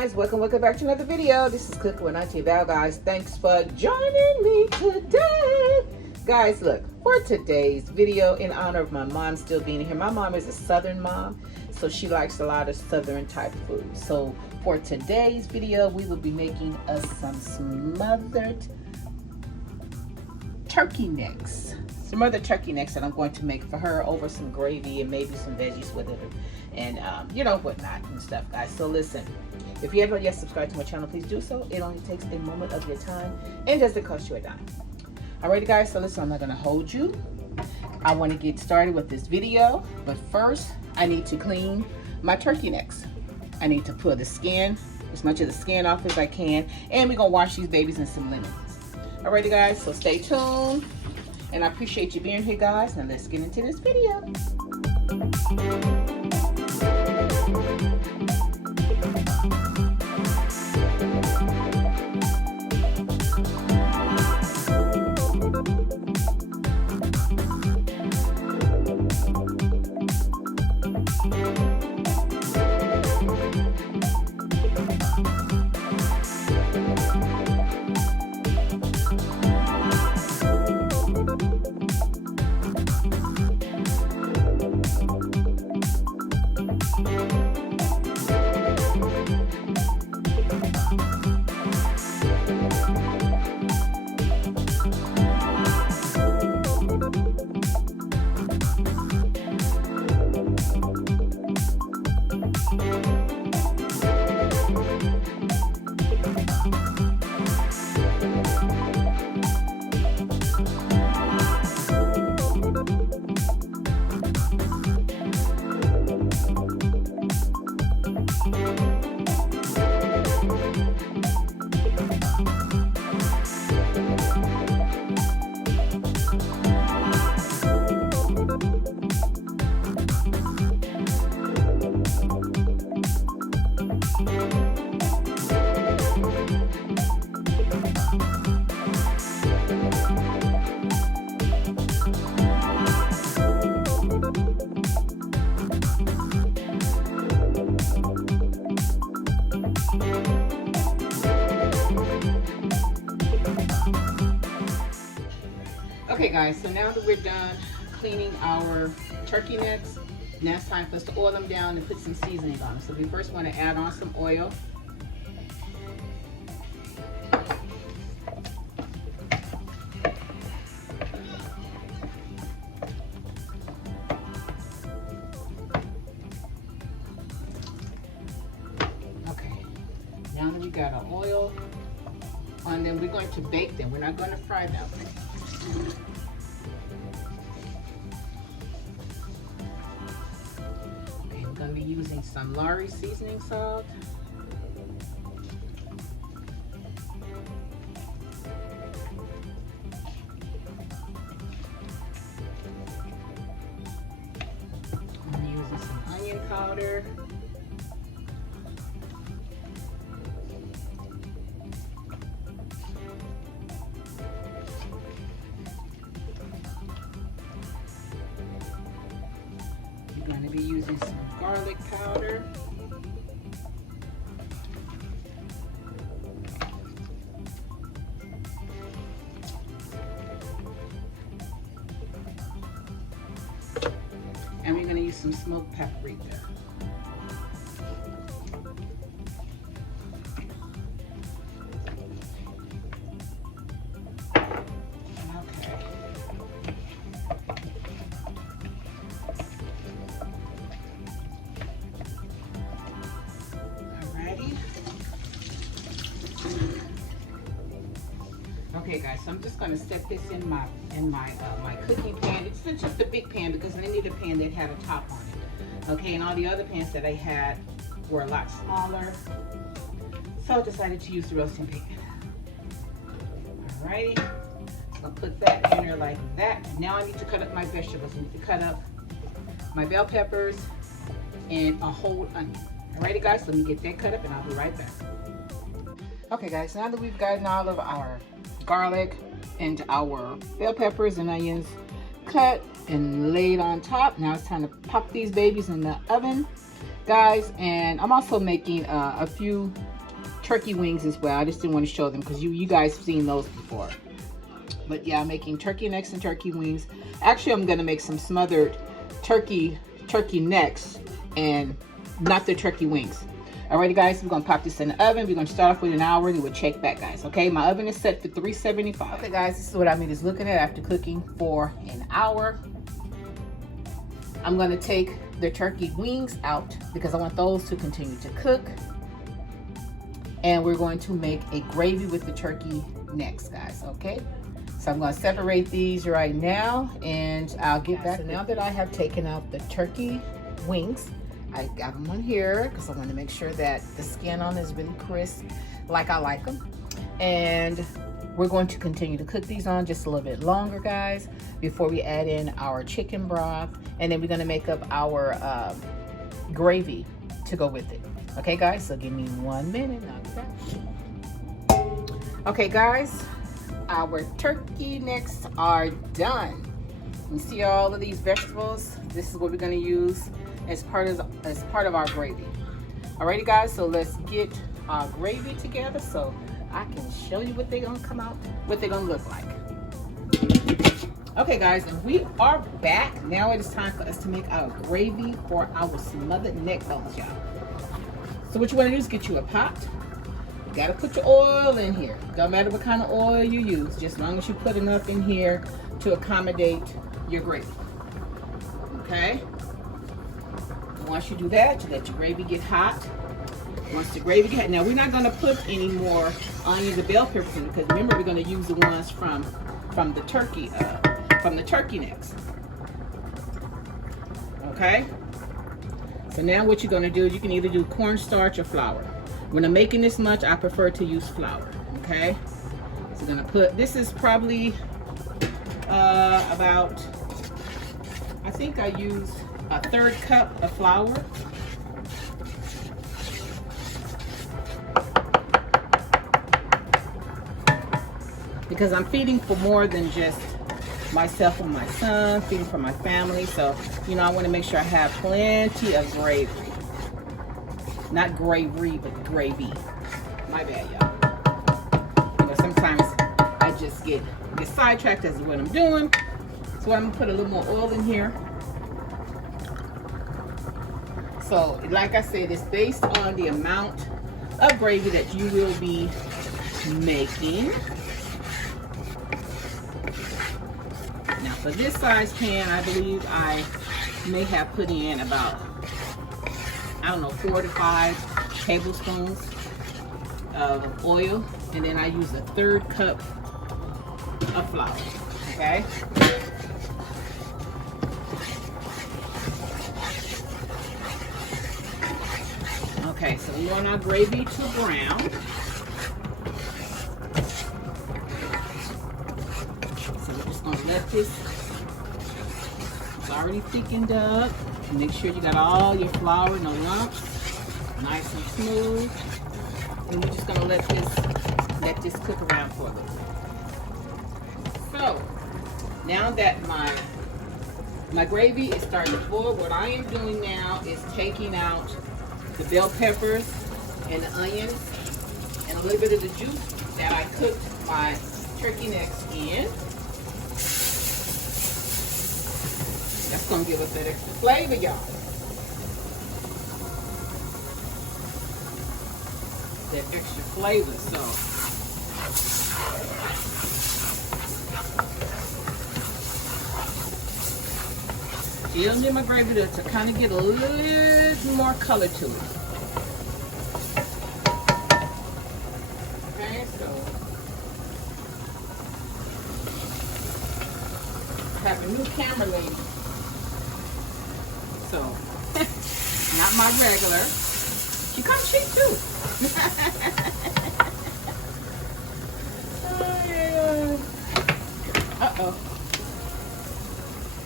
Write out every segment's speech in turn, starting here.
guys, welcome back to another video. This is Cooking with Auntie Val, guys. Thanks for joining me today. Guys, look, for today's video, in honor of my mom still being here. My mom is a Southern mom, so she likes a lot of Southern type food. So for today's video, we will be making us some smothered turkey necks. Some other turkey necks that I'm going to make for her over some gravy and maybe some veggies with it and you know, whatnot and stuff, guys. So listen, if you haven't yet subscribed to my channel, please do so. It only takes a moment of your time and doesn't cost you a dime. Alrighty guys, so listen, I'm not gonna hold you. I want to get started with this video, but first I need to clean my turkey necks. I need to pull the skin, as much of the skin off as I can, and we're gonna wash these babies in some lemons. Alrighty guys, so stay tuned. And I appreciate you being here, guys. Now let's get into this video. Okay guys, so now that we're done cleaning our turkey necks, now it's time for us to oil them down and put some seasoning on them. So we first want to add on some oil. Okay, now that we got our oil on them, we're going to bake them. We're not going to fry them. Okay, I'm going to be using some Lawry seasoning salt. I'm using some onion powder. I'm going to be using some garlic powder. And we're going to use some smoked paprika. Okay guys, so I'm just going to set this in my my cooking pan. It's just a big pan because I needed a pan that had a top on it. Okay, and all the other pans that I had were a lot smaller, so I decided to use the roasting pan. Alrighty, I'll put that in there like that. Now I need to cut up my vegetables. I need to cut up my bell peppers and a whole onion. Alrighty guys, let me get that cut up and I'll be right back. Okay guys, now that we've gotten all of our garlic and our bell peppers and onions cut and laid on top, now it's time to pop these babies in the oven guys. And I'm also making a few turkey wings as well. I just didn't want to show them because you guys have seen those before. But yeah, I'm making turkey necks and turkey wings. Actually, I'm gonna make some smothered turkey necks and not the turkey wings. Alrighty guys, we're gonna pop this in the oven. We're gonna start off with an hour and we'll check back, guys. Okay, my oven is set for 375. Okay guys, this is what I mean is looking at after cooking for an hour. I'm gonna take the turkey wings out because I want those to continue to cook. And we're going to make a gravy with the turkey necks, guys, okay? So I'm gonna separate these right now and I'll get back. So now that I have taken out the turkey wings, I got them on here because I want to make sure that the skin on is really crisp like I like them. And we're going to continue to cook these on just a little bit longer, guys, before we add in our chicken broth. And then we're going to make up our gravy to go with it. Okay, guys, so give me 1 minute. Okay, guys, our turkey necks are done. You see all of these vegetables? This is what we're going to use as part of our gravy. Alrighty guys, so let's get our gravy together so I can show you what they're gonna come out, what they're gonna look like. Okay guys, and we are back. Now it is time for us to make our gravy for our smothered neck bones, y'all. So what you wanna do is get you a pot. You gotta put your oil in here. Don't matter what kind of oil you use, just as long as you put enough in here to accommodate your gravy. Okay? Once you do that, you let your gravy get hot. Once the gravy get hot, now we're not going to put any more onions or bell peppers in because remember we're going to use the ones from the turkey necks. Okay. So now what you're going to do, you can either do cornstarch or flour. When I'm making this much, I prefer to use flour. Okay. So I'm going to put. This is probably about. I think I used a 1/3 cup of flour. Because I'm feeding for more than just myself and my son, feeding for my family. So, you know, I want to make sure I have plenty of gravy. Not gravy, but gravy. My bad, y'all. You know, sometimes I just get sidetracked as to what I'm doing. So I'm gonna put a little more oil in here. So, like I said, it's based on the amount of gravy that you will be making. Now, for this size pan, I believe I may have put in about, I don't know, 4 to 5 tablespoons of oil. And then I use a 1/3 cup of flour, okay? Okay, so we want our gravy to brown. So we're just gonna let this, it's already thickened up. Make sure you got all your flour, no lumps, nice and smooth. And we're just gonna let this cook around for a little bit. So, now that my gravy is starting to boil, what I am doing now is taking out the bell peppers and the onions and a little bit of the juice that I cooked my turkey necks in. That's gonna give us that extra flavor, y'all. That extra flavor, so. You'll need my gravy to kind of get a little more color to it. Okay, so I have a new camera lady. So, not my regular. She comes cheap too. Uh-oh.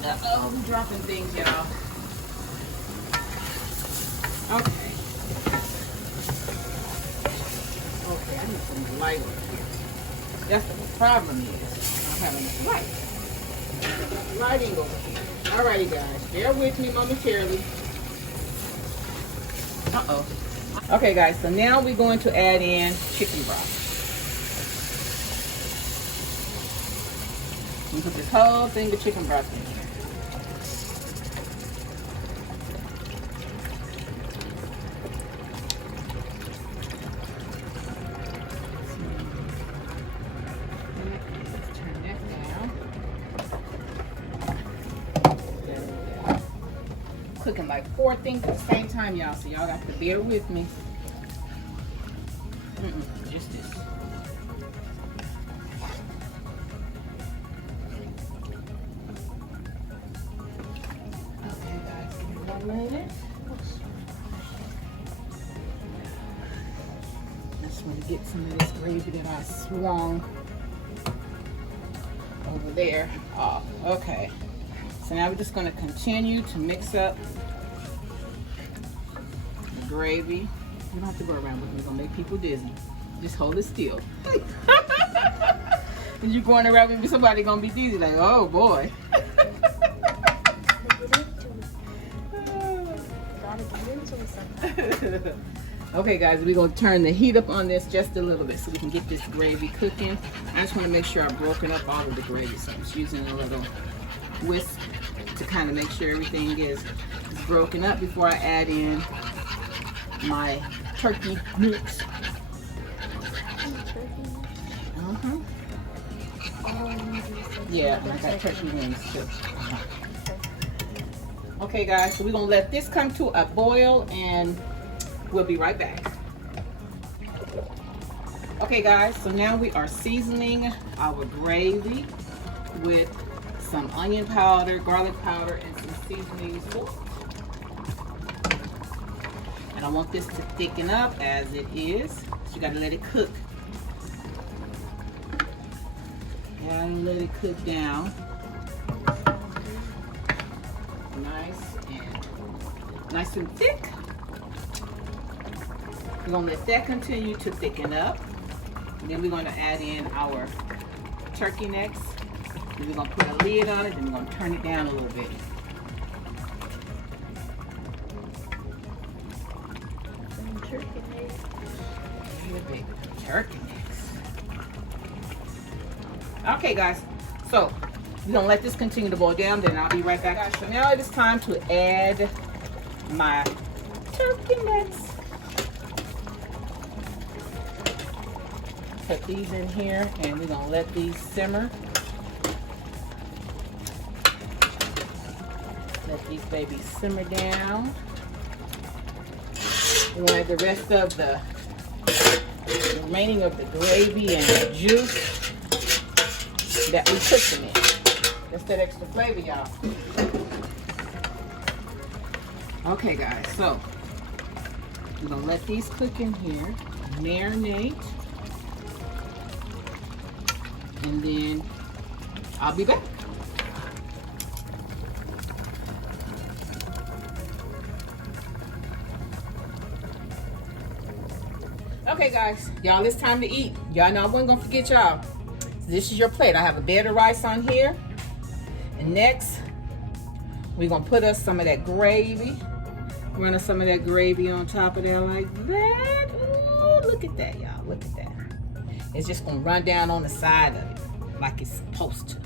Uh-oh, I'm dropping things, y'all. Okay. Okay, I need some light on here. That's what the problem is. I'm having enough light. Lighting over here. Alrighty, guys. Bear with me momentarily. Uh-oh. Okay, guys, so now we're going to add in chicken broth. We put this whole thing of chicken broth in here. Let's turn that down. There we go. Cooking like 4 things at the same time, y'all, so y'all got to bear with me. Just this. Okay, guys, give me 1 minute. I just want to get some of this gravy that I swung over there off. Okay, so now we're just going to continue to mix up the gravy. You don't have to go around with me. It's going to make people dizzy. Just hold it still. When you're going around with me, somebody going to be dizzy. Like, oh boy. Okay, guys, we're going to turn the heat up on this just a little bit so we can get this gravy cooking. I just want to make sure I've broken up all of the gravy. So I'm just using a little whisk to kind of make sure everything is broken up before I add in my turkey mix. Yeah, and I got turkey wings too. Okay, guys, so we're gonna let this come to a boil and we'll be right back. Okay, guys, so now we are seasoning our gravy with some onion powder, garlic powder, and some seasoning salt. And I want this to thicken up as it is. So you gotta let it cook. And let it cook down. Nice and thick. We're gonna let that continue to thicken up. And then we're gonna add in our turkey necks. And we're gonna put a lid on it, and we're gonna turn it down a little bit. Turkey necks. Okay, guys, so we're gonna let this continue to boil down, then I'll be right back. So now it is time to add my turkey necks. Put these in here, and we're gonna let these simmer. Let these babies simmer down. We're gonna add the rest of the remaining of the gravy and the juice that we put them in. That's that extra flavor, y'all. Okay, guys, so we're gonna let these cook in here, marinate, and then I'll be back. Okay, guys, y'all, it's time to eat. Y'all know I wasn't gonna forget y'all. So this is your plate. I have a bed of rice on here. And next, we're gonna put us some of that gravy. Run us some of that gravy on top of there like that. Ooh, look at that, y'all. Look at that. It's just gonna run down on the side of it like it's supposed to.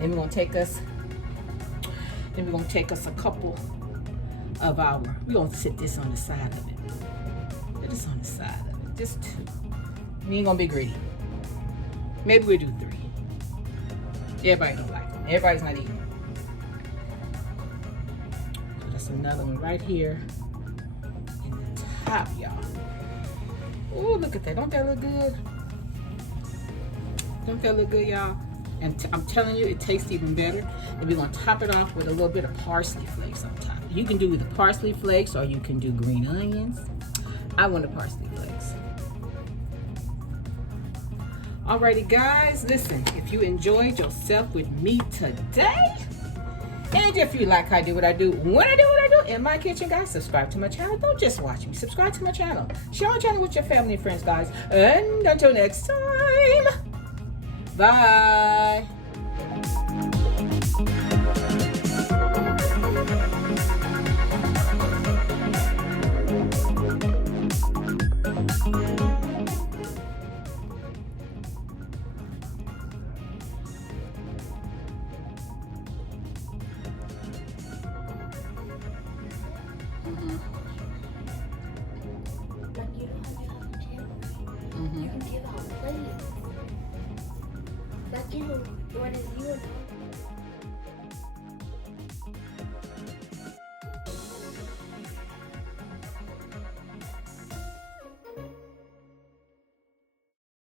Then we're gonna take us a couple of our, we're gonna sit this on the side of it. Put this on the side of it, just 2. We ain't gonna be greedy. Maybe we'll do 3. Everybody don't like it. Everybody's not eating. So that's another one right here in the top, y'all. Ooh, look at that. Don't that look good? Don't that look good, y'all? And I'm telling you, it tastes even better. And we're gonna top it off with a little bit of parsley flakes on top. You can do either parsley flakes or you can do green onions. I want the parsley flakes. Alrighty, guys, listen, if you enjoyed yourself with me today, and if you like how I do what I do, when I do what I do in my kitchen, guys, subscribe to my channel. Don't just watch me. Subscribe to my channel. Share my channel with your family and friends, guys. And until next time, bye. Ew, what is yours?